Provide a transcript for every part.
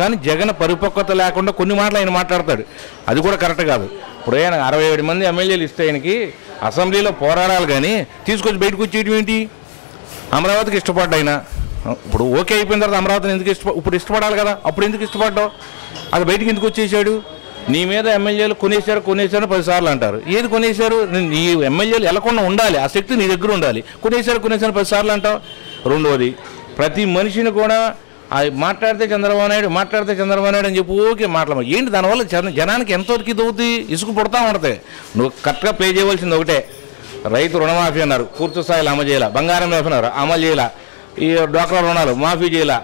కానీ జగన్ పరిపక్వత లేకుండా కొన్ని మాటలు ఆయన మాట్లాడతాడు, అది కూడా కరెక్ట్ కాదు. ఇప్పుడు ఆయన 67 మంది ఎమ్మెల్యేలు ఇస్తే ఆయనకి అసెంబ్లీలో పోరాడాలి, కానీ తీసుకొచ్చి బయటకు వచ్చేయడం ఏంటి? అమరావతికి ఇష్టపడ్డా ఆయన, ఇప్పుడు ఓకే అయిపోయిన తర్వాత అమరావతిని ఎందుకు ఇప్పుడు ఇష్టపడాలి కదా, అప్పుడు ఎందుకు ఇష్టపడ్డావు? అది బయటకు ఎందుకు వచ్చేసాడు? నీ మీద ఎమ్మెల్యేలు కొనేశారు 10 సార్లు అంటారు. ఏది కొనేశారు? నీ ఎమ్మెల్యేలు వెళ్లకుండా ఉండాలి, ఆ శక్తి నీ దగ్గర ఉండాలి. కొనేశారు 10 సార్లు అంటావు. రెండోది, ప్రతి మనిషిని కూడా మాట్లాడితే చంద్రబాబు నాయుడు అని చెప్పి ఓకే మాట్లాడ ఏంటి? దానివల్ల జనానికి ఎంతవరకు ఇది అవుతుంది? ఇసుకు పుడతా ఉంటుంది. నువ్వు కరెక్ట్గా పే చేయవలసింది ఒకటే, రైతు రుణమాఫీ అన్నారు, పూర్తి స్థాయిలో అమలు చేయాల. బంగారం వేస్తున్నారు, అమలు చేయాల. ఈ డ్వాక్రా రుణాలు మాఫీ చేయాల.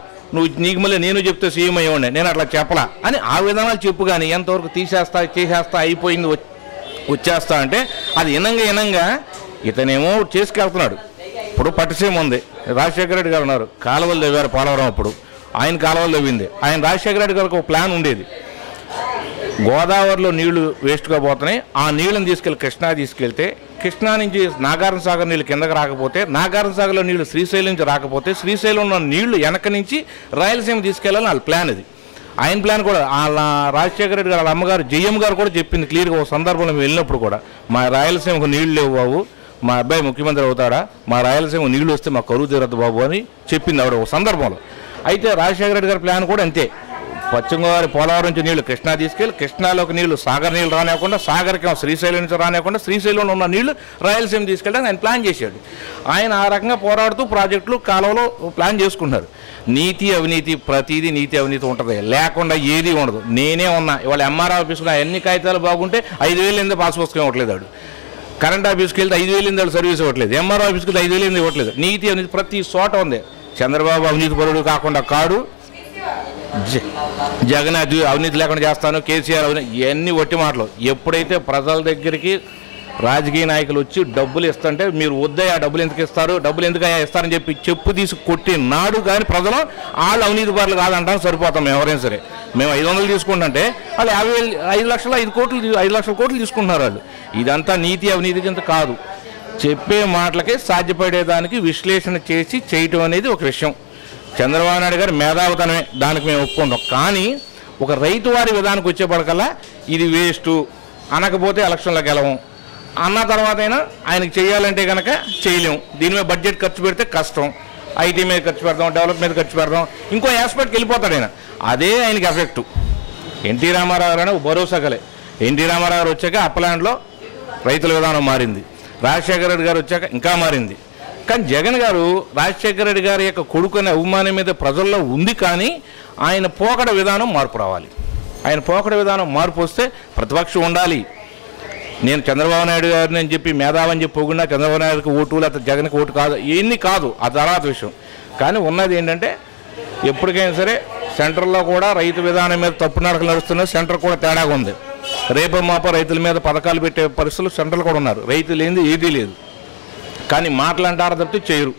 నీకు మళ్ళీ నేను చెప్తే సీఎం అయ్యండి, నేను అట్లా చెప్పలా అని ఆ విధానాలు చెప్పు. కానీ ఎంతవరకు చేసేస్తా అయిపోయింది వచ్చేస్తా అంటే అది ఇనంగా ఇతనేమో చేసుకెళ్తున్నాడు. ఇప్పుడు పట్టుసీమ ఉంది, రాజశేఖర రెడ్డి గారు ఉన్నారు, కాలువలు తవ్వారు పోలవరం. అప్పుడు ఆయన కాలువలు తవ్వింది. ఆయన రాజశేఖర రెడ్డి గారికి ఒక ప్లాన్ ఉండేది, గోదావరిలో నీళ్లు వేస్ట్గా పోతున్నాయి, ఆ నీళ్ళని తీసుకెళ్ళి కృష్ణా తీసుకెళ్తే, కృష్ణా నుంచి నాగార్జున సాగర్ నీళ్ళు కిందకి రాకపోతే, నాగార్జున సాగర్లో నీళ్లు శ్రీశైలం నుంచి రాకపోతే, శ్రీశైలం ఉన్న నీళ్లు వెనక నుంచి రాయలసీమ తీసుకెళ్లాలని వాళ్ళ ప్లాన్ ఇది. ఆయన ప్లాన్ కూడా వాళ్ళ రాజశేఖర రెడ్డి గారు వాళ్ళ అమ్మగారు జయమ్మ గారు కూడా చెప్పింది క్లియర్గా. ఒక సందర్భంలో మేము వెళ్ళినప్పుడు కూడా, మా రాయలసీమకు నీళ్లు లేవు బాబు, మా అబ్బాయి ముఖ్యమంత్రి అవుతాడా, మా రాయలసీమ నీళ్లు వస్తే మా కరువు తీరద్దు బాబు అని చెప్పింది ఆవిడ ఒక సందర్భంలో. అయితే రాజశేఖర రెడ్డి గారి ప్లాన్ కూడా అంతే, పశ్చిమ గోదావరి పోలవరం నుంచి నీళ్లు కృష్ణా తీసుకెళ్ళి, కృష్ణాలోకి నీళ్లు సాగర్ నీళ్ళు రానివ్వకుండా, సాగర్కి శ్రీశైలం నుంచి రానివ్వకుండా, శ్రీశైలంలో ఉన్న నీళ్లు రాయలసీమ తీసుకెళ్ళడానికి ఆయన ప్లాన్ చేశాడు. ఆయన ఆ రకంగా పోరాడుతూ ప్రాజెక్టులు కాలంలో ప్లాన్ చేసుకుంటున్నారు. నీతి అవినీతి, ప్రతిదీ నీతి అవినీతి ఉంటుంది, లేకుండా ఏది ఉండదు. నేనే ఉన్నా ఇవాళ ఎంఆర్ ఆఫీసులో అన్ని కాగితాలు బాగుంటే 5,000 ఎందుకు పాస్ పుస్తకం ఇవ్వట్లేదు వాడు. కరెంట్ ఆఫీస్కి వెళ్తే 5,000 ఎందుకు సర్వీస్ ఇవ్వట్లేదు. ఎంఆర్ ఆఫీస్కి వెళ్తే 5,000 ఎందుకు ఇవ్వట్లేదు. నీతి అవినీతి ప్రతి చోట ఉంది. చంద్రబాబు అవినీతి పరుడు కాకుండా కాడు, జగన్ అవినీతి లేకుండా చేస్తాను, కేసీఆర్ అవినీతి, ఇవన్నీ ఒట్టి మాటలు. ఎప్పుడైతే ప్రజల దగ్గరికి రాజకీయ నాయకులు వచ్చి డబ్బులు ఇస్తుంటే మీరు వద్దే, ఆ డబ్బులు ఎందుకు ఇస్తారు, డబ్బులు ఎందుకు ఇస్తారని చెప్పి తీసి కొట్టి నాడు కానీ ప్రజలు వాళ్ళు అవినీతి పరులు కాదంటాం సరిపోతాం. మేము ఎవరైనా సరే, మేము 500 తీసుకుంటుంటే వాళ్ళు 5 లక్షల 5 లక్షల కోట్లు తీసుకుంటున్నారు వాళ్ళు. ఇదంతా నీతి అవినీతి కింద కాదు. చెప్పే మాటలకే సాధ్యపడేదానికి విశ్లేషణ చేసి చేయటం అనేది ఒక విషయం. చంద్రబాబు నాయుడు గారు మేధావితనమే, దానికి మేము ఒప్పుకుంటాం. కానీ ఒక రైతు వారి విధానానికి వచ్చేపడకల్లా ఇది వేస్టు అనకపోతే ఎలక్షన్లో గెలవం అన్న తర్వాత అయినా ఆయనకి చేయాలంటే కనుక చేయలేం. దీని మీద బడ్జెట్ ఖర్చు పెడితే కష్టం, ఐటీ మీద ఖర్చు పెడదాం, డెవలప్ మీద ఖర్చు పెడదాం, ఇంకో ఆస్పెక్ట్కి వెళ్ళిపోతాడు ఆయన. అదే ఆయనకి ఎఫెక్టు. ఎన్టీ రామారావు గారు భరోసా కలే. ఎన్టీ రామారావు గారు వచ్చాక అప్పలాండ్లో రైతుల విధానం మారింది, రాజశేఖర రెడ్డి గారు వచ్చాక ఇంకా మారింది. కానీ జగన్ గారు రాజశేఖర రెడ్డి గారి యొక్క కొడుకు అనే అభిమానం మీద ప్రజల్లో ఉంది. కానీ ఆయన పోకడ విధానం మార్పు రావాలి. ఆయన పోకడ విధానం మార్పు వస్తే ప్రతిపక్షం ఉండాలి. నేను చంద్రబాబు నాయుడు గారిని అని చెప్పి మేధావని చెప్పి పోకుండా చంద్రబాబు నాయుడుకి ఓటు లేకపోతే జగన్కి ఓటు కాదు, ఇవన్నీ కాదు, ఆ తర్వాత విషయం. కానీ ఉన్నది ఏంటంటే ఎప్పటికైనా సరే సెంటర్లో కూడా రైతు విధానం మీద తప్పు నడకలు నడుస్తున్నాయి. సెంటర్ కూడా తేడాగా ఉంది. రేపు మాప రైతుల మీద పథకాలు పెట్టే పరిస్థితులు సెంటర్లు కూడా ఉన్నారు. రైతులు ఏంది ఏదీ లేదు. కానీ మాటలంటారు తప్పితే చేయరు.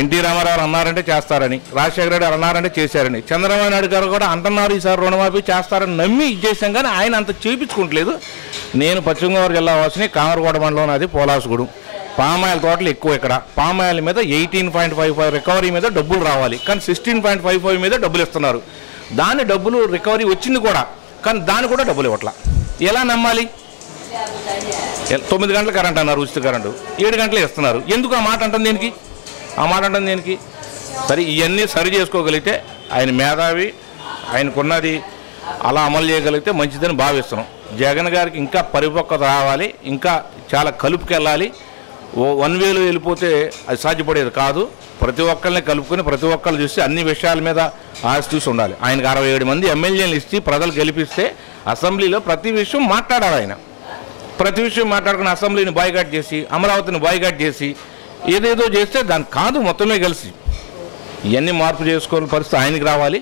ఎన్టీ రామారావు అన్నారంటే చేస్తారని, రాజశేఖర రెడ్డి అన్నారంటే చేశారని, చంద్రబాబు నాయుడు గారు కూడా అంటున్నారు ఈసారి రుణమాఫీ చేస్తారని నమ్మి ఇచ్చేసాం. కానీ ఆయన అంత చేయించుకోవట్లేదు. నేను పశ్చిమ గోదావరి జిల్లా వాసిని, కామరకోట మండలం అది పోలాసుగూడెం. పామాయిల్ తోటలు ఎక్కువ ఇక్కడ. పామాయిల్ మీద 18.55 రికవరీ మీద డబ్బులు రావాలి, కానీ 16.55 మీద డబ్బులు ఇస్తున్నారు. దాని డబ్బులు రికవరీ వచ్చింది కూడా, కానీ దాన్ని కూడా డబ్బులు ఇవ్వట్లా. ఎలా నమ్మాలి? 9 గంటల కరెంట్ అన్నారు, ఉచిత కరెంటు 7 గంటలే ఇస్తున్నారు. ఎందుకు ఆ మాట అంటుంది దేనికి? ఆ మాట అంటుంది దేనికి? సరే, ఇవన్నీ సరి చేసుకోగలిగితే ఆయన మేధావి, ఆయనకున్నది అలా అమలు చేయగలిగితే మంచిదని భావిస్తున్నాం. జగన్ గారికి ఇంకా పరిపక్వత రావాలి, ఇంకా చాలా కలుపుకెళ్ళాలి. వన్ వేలో వెళ్ళిపోతే అది సాధ్యపడేది కాదు. ప్రతి ఒక్కరిని కలుపుకొని ప్రతి ఒక్కరు చూసి అన్ని విషయాల మీద ఆశ చూసి ఉండాలి. ఆయనకు 67 మంది ఎమ్మెల్యేలు ఇచ్చి ప్రజలు గెలిపిస్తే అసెంబ్లీలో ప్రతి విషయం మాట్లాడాలి. ఆయన ప్రతి విషయం మాట్లాడుకుని అసెంబ్లీని బాయ్కాట్ చేసి, అమరావతిని బాయ్కాట్ చేసి ఏదేదో చేస్తే దాని కాదు, మొత్తమే కలిసి ఇవన్నీ మార్పు చేసుకోవాలని పరిస్థితి ఆయనకి రావాలి.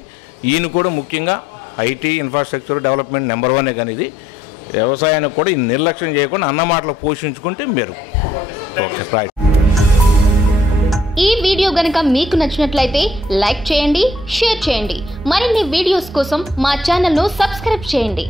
ఈయన కూడా ముఖ్యంగా ఐటీ ఇన్ఫ్రాస్ట్రక్చర్ డెవలప్మెంట్ నెంబర్ 1 కానీ ఇది వ్యవసాయానికి కూడా ఈ నిర్లక్ష్యం చేయకుండా అన్న మాటలు పోషించుకుంటే మీరు ఓకే. రైట్. ఈ వీడియో గనుక మీకు నచ్చినట్లయితే లైక్ చేయండి, షేర్ చేయండి. మరిన్ని వీడియోస్ కోసం మా ఛానల్ను సబ్స్క్రైబ్ చేయండి.